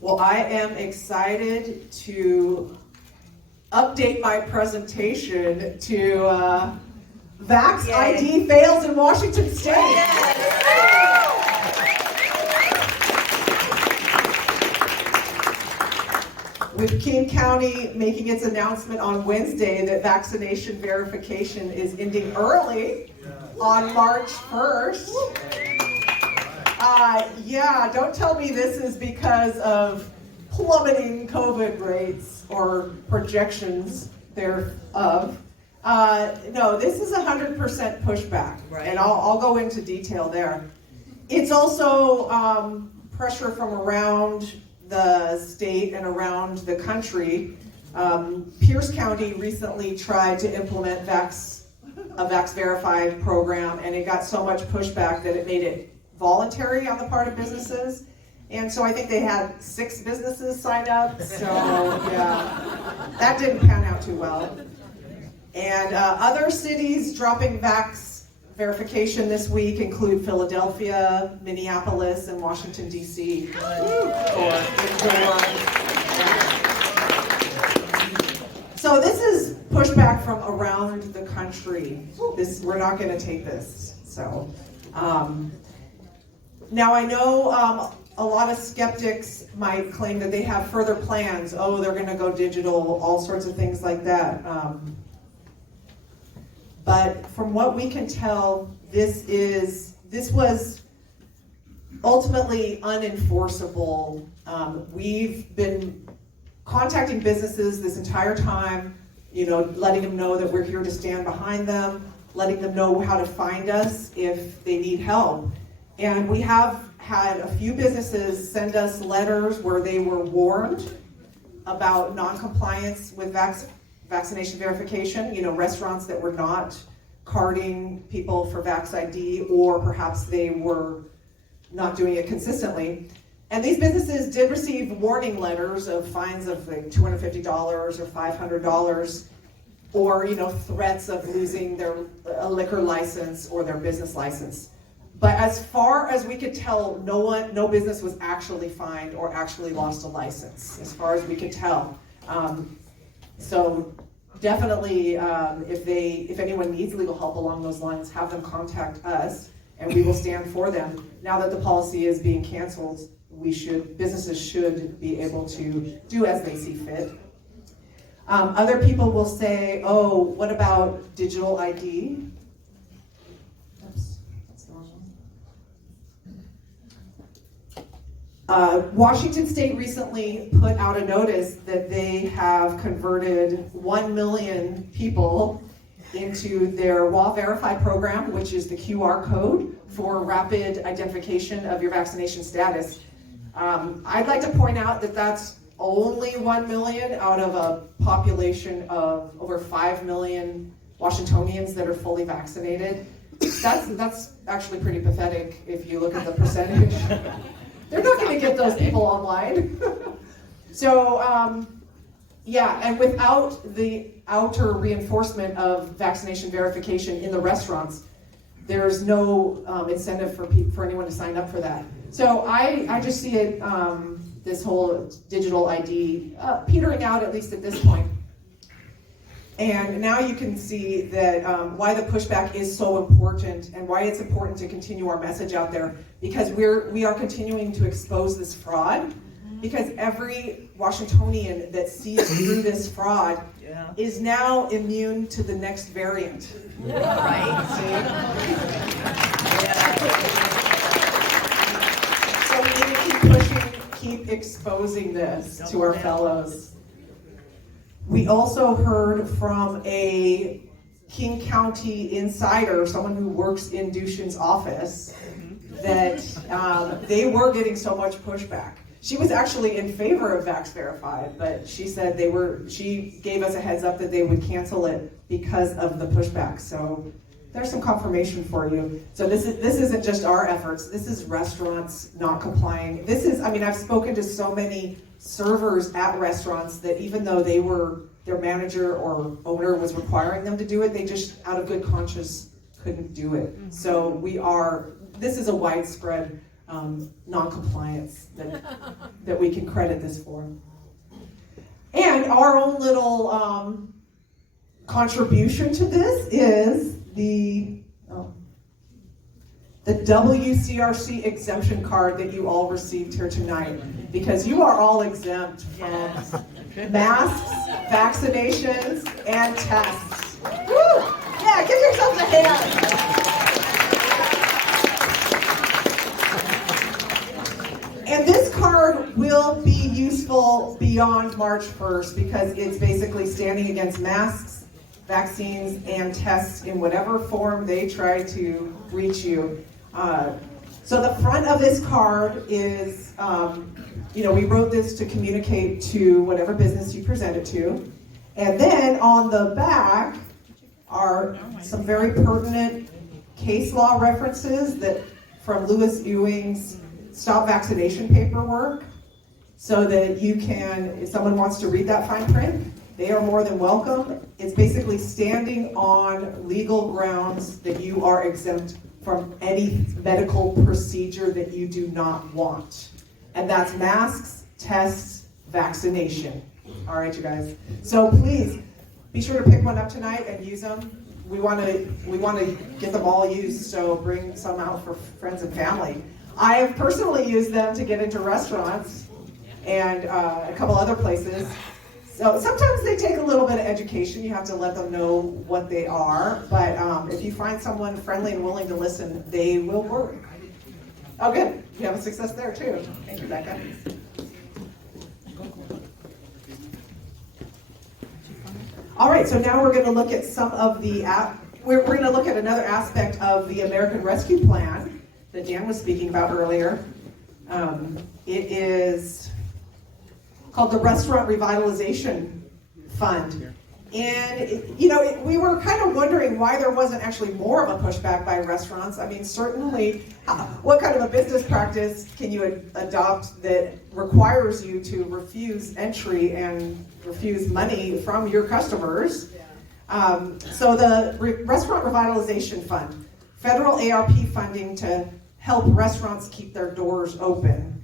Well, I am excited to update my presentation to Vax ID fails in Washington State. With King County making its announcement on Wednesday that vaccination verification is ending early on March 1st. Yeah, don't tell me this is because of plummeting COVID rates or projections thereof. No, this is 100% pushback, right. And I'll go into detail there. It's also pressure from around the state and around the country. Pierce County recently tried to implement a Vax Verified program, and it got so much pushback that it made it voluntary on the part of businesses. And so I think they had 6 businesses sign up. So yeah, that didn't pan out too well. And other cities dropping Vax verification this week include Philadelphia, Minneapolis, and Washington, D.C. So this is pushback from around the country. We're not going to take this. So now I know a lot of skeptics might claim that they have further plans. Oh, they're going to go digital, all sorts of things like that. But from what we can tell, this was ultimately unenforceable. We've been contacting businesses this entire time, letting them know that we're here to stand behind them, letting them know how to find us if they need help. And we have had a few businesses send us letters where they were warned about non-compliance with vaccination verification, restaurants that were not carding people for Vax ID, or perhaps they were not doing it consistently. And these businesses did receive warning letters of fines of like $250 or $500, or threats of losing a liquor license or their business license. But as far as we could tell, no business was actually fined or actually lost a license, as far as we could tell. So definitely, if anyone needs legal help along those lines, have them contact us, and we will stand for them. Now that the policy is being canceled, businesses should be able to do as they see fit. Other people will say, "Oh, what about digital ID?" Washington State recently put out a notice that they have converted 1 million people into their WA Verify program, which is the QR code for rapid identification of your vaccination status. I'd like to point out that that's only 1 million out of a population of over 5 million Washingtonians that are fully vaccinated. That's actually pretty pathetic if you look at the percentage. They're not going to get those people online. So, yeah, and without the outer reinforcement of vaccination verification in the restaurants, there's no incentive for anyone to sign up for that. So I just see it, this whole digital ID petering out, at least at this point. And now you can see that why the pushback is so important and why it's important to continue our message out there, because we are continuing to expose this fraud, because every Washingtonian that sees through this fraud is now immune to the next variant. Yeah. Right. So we need to keep pushing, keep exposing this to our fellows. We also heard from a King County insider, someone who works in Dushin's office, that they were getting so much pushback. She was actually in favor of Vax Verified, but she said she gave us a heads up that they would cancel it because of the pushback. So there's some confirmation for you. So this isn't just our efforts. This is restaurants not complying. I've spoken to so many servers at restaurants that even though their manager or owner was requiring them to do it, they just out of good conscience couldn't do it. So this is a widespread non-compliance that we can credit this for. And our own little contribution to this is the WCRC Exemption Card that you all received here tonight, because you are all exempt from masks, vaccinations, and tests. Woo! Yeah, give yourselves a hand. And this card will be useful beyond March 1st because it's basically standing against masks, vaccines, and tests in whatever form they try to reach you. So the front of this card is, we wrote this to communicate to whatever business you present it to. And then on the back are some very pertinent case law references that from Lewis Ewing's stop vaccination paperwork, so that you can, if someone wants to read that fine print, they are more than welcome. It's basically standing on legal grounds that you are exempt from any medical procedure that you do not want. And that's masks, tests, vaccination. All right, you guys. So please, be sure to pick one up tonight and use them. We want to get them all used, so bring some out for friends and family. I have personally used them to get into restaurants and a couple other places. So sometimes they take a little bit of education. You have to let them know what they are. But if you find someone friendly and willing to listen, they will work. Oh, good. You have a success there, too. Thank you, Becca. All right, so now we're going to look at some of the, we're going to look at another aspect of the American Rescue Plan that Dan was speaking about earlier. It is called the Restaurant Revitalization Fund. And, we were kind of wondering why there wasn't actually more of a pushback by restaurants. I mean, certainly, what kind of a business practice can you adopt that requires you to refuse entry and refuse money from your customers? So the Restaurant Revitalization Fund, federal ARP funding to help restaurants keep their doors open.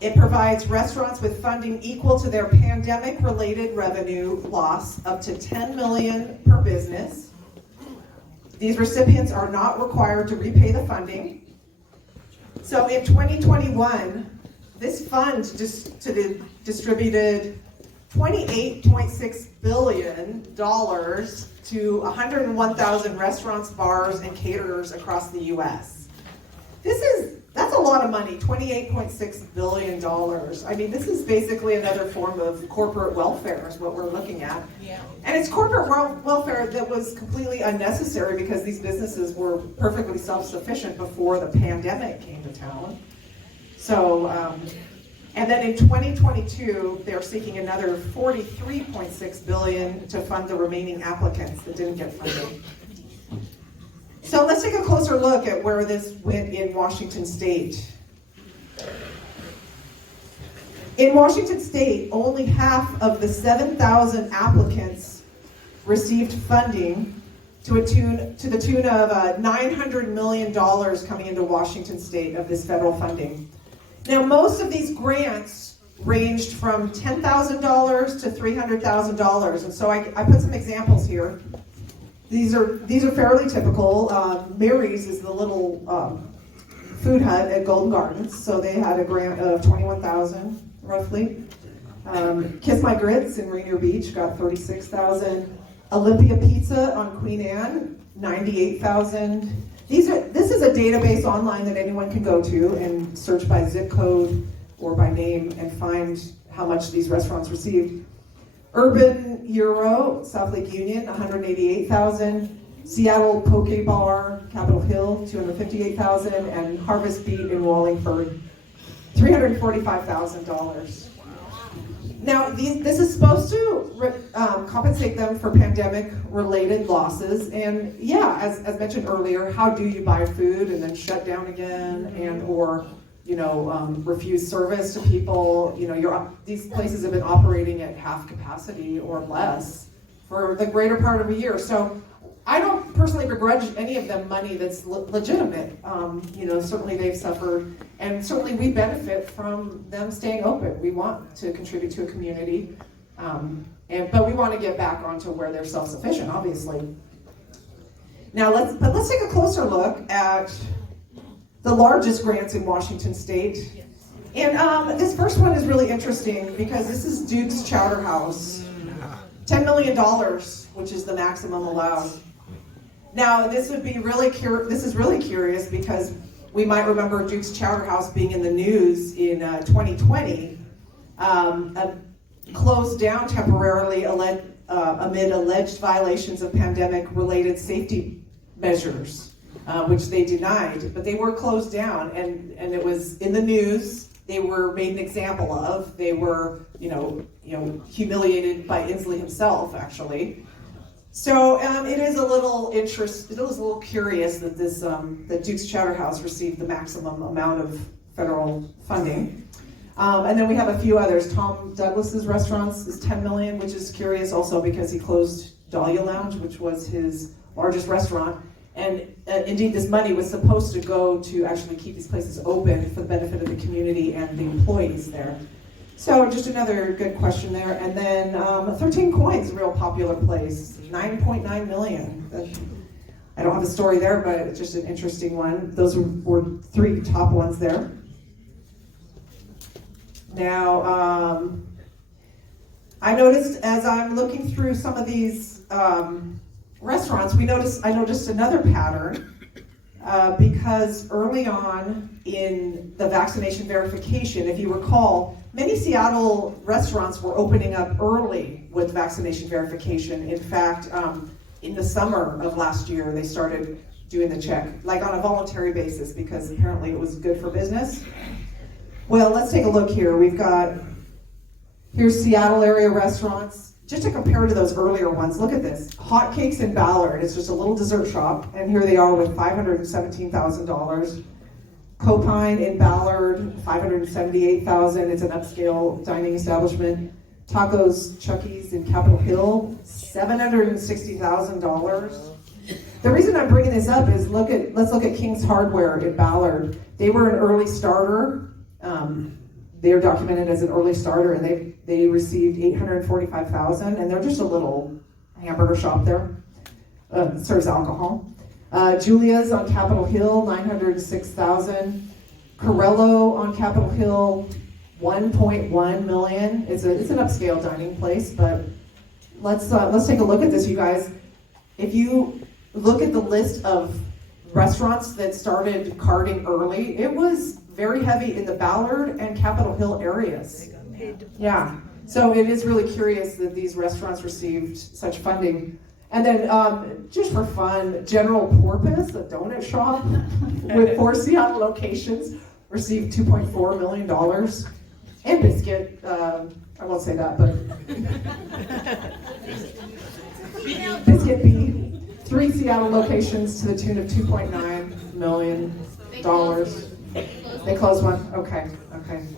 It provides restaurants with funding equal to their pandemic-related revenue loss, up to $10 million per business. These recipients are not required to repay the funding. So in 2021, this fund distributed $28.6 billion to 101,000 restaurants, bars, and caterers across the U.S. That's a lot of money, $28.6 billion. I mean, this is basically another form of corporate welfare is what we're looking at. Yeah. And it's corporate welfare that was completely unnecessary because these businesses were perfectly self-sufficient before the pandemic came to town. So, and then in 2022, they're seeking another $43.6 billion to fund the remaining applicants that didn't get funding. So let's take a closer look at where this went in Washington State. In Washington State, only half of the 7,000 applicants received funding to the tune of $900 million coming into Washington State of this federal funding. Now, most of these grants ranged from $10,000 to $300,000, and so I put some examples here. These are fairly typical. Mary's is the little food hut at Golden Gardens, so they had a grant of $21,000 roughly. Kiss My Grits in Rainier Beach got $36,000. Olympia Pizza on Queen Anne, $98,000. This is a database online that anyone can go to and search by zip code or by name and find how much these restaurants received. Urban Euro, South Lake Union, $188,000. Seattle Poke Bar, Capitol Hill, $258,000, and Harvest Beat in Wallingford, $345,000. Now, this is supposed to compensate them for pandemic-related losses, and yeah, as mentioned earlier, how do you buy food and then shut down again, and or refuse service to people? These places have been operating at half capacity or less for the greater part of a year. So I don't personally begrudge any of them money that's legitimate. Certainly they've suffered, and certainly we benefit from them staying open. We want to contribute to a community, but we want to get back onto where they're self-sufficient, obviously. Now let's take a closer look at the largest grants in Washington State. And this first one is really interesting because this is Duke's Chowder House. $10 million, which is the maximum allowed. Now, this is really curious because we might remember Duke's Chowder House being in the news in 2020, closed down temporarily amid alleged violations of pandemic-related safety measures, which they denied. But they were closed down, and it was in the news. They were made an example of. They were, humiliated by Inslee himself, actually. So it is a little curious that that Duke's Chowder House received the maximum amount of federal funding. And then we have a few others. Tom Douglas's restaurants is $10 million, which is curious also because he closed Dahlia Lounge, which was his largest restaurant. And indeed, this money was supposed to go to actually keep these places open for the benefit of the community and the employees there. So just another good question there. And then 13 Coins, a real popular place, $9.9 million. I don't have the story there, but it's just an interesting one. Those were three top ones there. Now, I noticed as I'm looking through some of these restaurants, I noticed another pattern because early on in the vaccination verification, if you recall, many Seattle restaurants were opening up early with vaccination verification. In fact, in the summer of last year, they started doing the check, like on a voluntary basis, because apparently it was good for business. Well, let's take a look here. Here's Seattle area restaurants. Just to compare to those earlier ones, look at this. Hotcakes in Ballard, it's just a little dessert shop, and here they are with $517,000. Copine in Ballard, $578,000. It's an upscale dining establishment. Tacos Chucky's in Capitol Hill, $760,000. The reason I'm bringing this up is let's look at King's Hardware in Ballard. They were an early starter. They're documented as an early starter, and they received $845,000, and they're just a little hamburger shop there. Serves alcohol. Julia's on Capitol Hill, $906,000. Corello on Capitol Hill, $1.1 million. It's an upscale dining place, but let's take a look at this, you guys. If you look at the list of restaurants that started carding early, it was very heavy in the Ballard and Capitol Hill areas. Yeah, so it is really curious that these restaurants received such funding. And then, just for fun, General Porpoise, a donut shop with 4 Seattle locations, received $2.4 million. And Biscuit, I won't say that, but Biscuit B, 3 Seattle locations to the tune of $2.9 million. They closed one? Okay.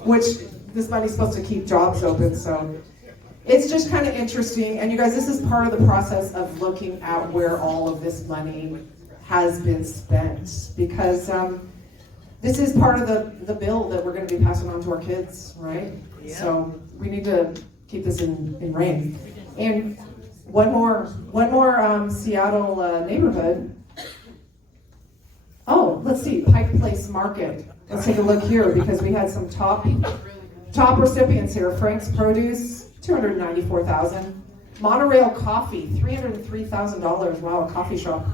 Which this money's supposed to keep jobs open, so it's just kind of interesting. And you guys, this is part of the process of looking at where all of this money has been spent, because this is part of the bill that we're going to be passing on to our kids, right? Yeah. So we need to keep this in rein. And one more Seattle neighborhood. Oh, let's see, Pike Place Market. Let's take a look here because we had some top recipients here. Frank's Produce, $294,000. Monorail Coffee, $303,000. Wow, a coffee shop.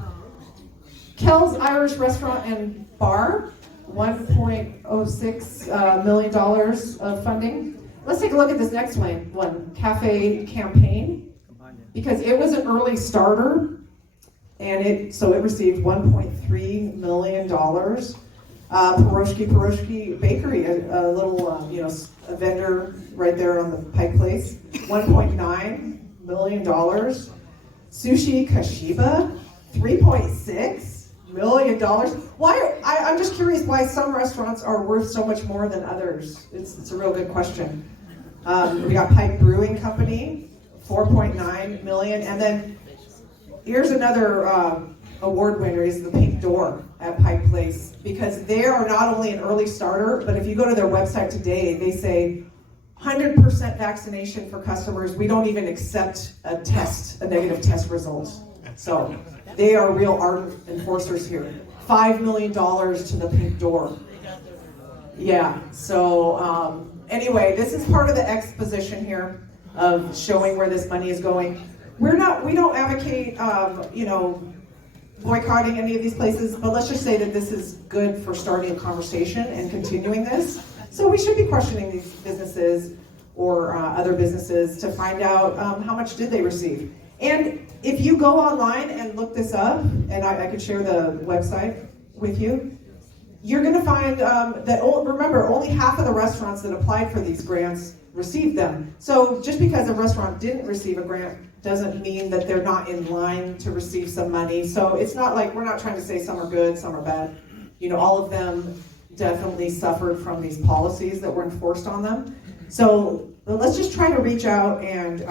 Kel's Irish Restaurant and Bar, $1.06 million of funding. Let's take a look at this next one, Cafe Campaign, because it was an early starter, and it received $1.3 million. Piroshki Bakery, a little a vendor right there on the Pike Place, $1.9 million. Sushi Kashiba, $3.6 million. Why? I'm just curious why some restaurants are worth so much more than others. It's a real good question. We got Pike Brewing Company, $4.9 million, and then here's another award winner is the Pink Door at Pike Place, because they are not only an early starter, but if you go to their website today, they say 100% vaccination for customers. We don't even accept a negative test result. So they are real ardent enforcers here. $5 million to the Pink Door. Yeah, so anyway, this is part of the exposition here of showing where this money is going. We don't advocate, boycotting any of these places, but let's just say that this is good for starting a conversation and continuing this. So we should be questioning these businesses or other businesses to find out how much did they receive. And if you go online and look this up, and I could share the website with you, you're going to find that, remember, only half of the restaurants that applied for these grants received them. So just because a restaurant didn't receive a grant doesn't mean that they're not in line to receive some money. So it's not like we're not trying to say some are good, some are bad. All of them definitely suffered from these policies that were enforced on them. So let's just try to reach out and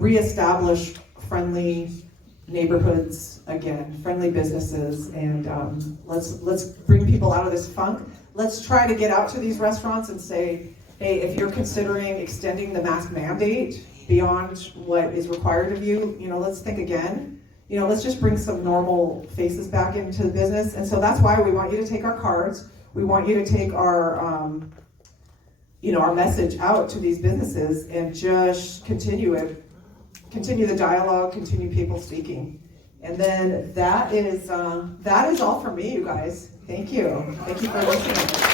reestablish friendly neighborhoods again, friendly businesses, and let's bring people out of this funk. Let's try to get out to these restaurants and say, hey, if you're considering extending the mask mandate beyond what is required of you, let's think again. Let's just bring some normal faces back into the business. And so that's why we want you to take our cards. We want you to take our, our message out to these businesses and just continue it. Continue the dialogue, continue people speaking. And then that is all for me, you guys. Thank you. Thank you for listening.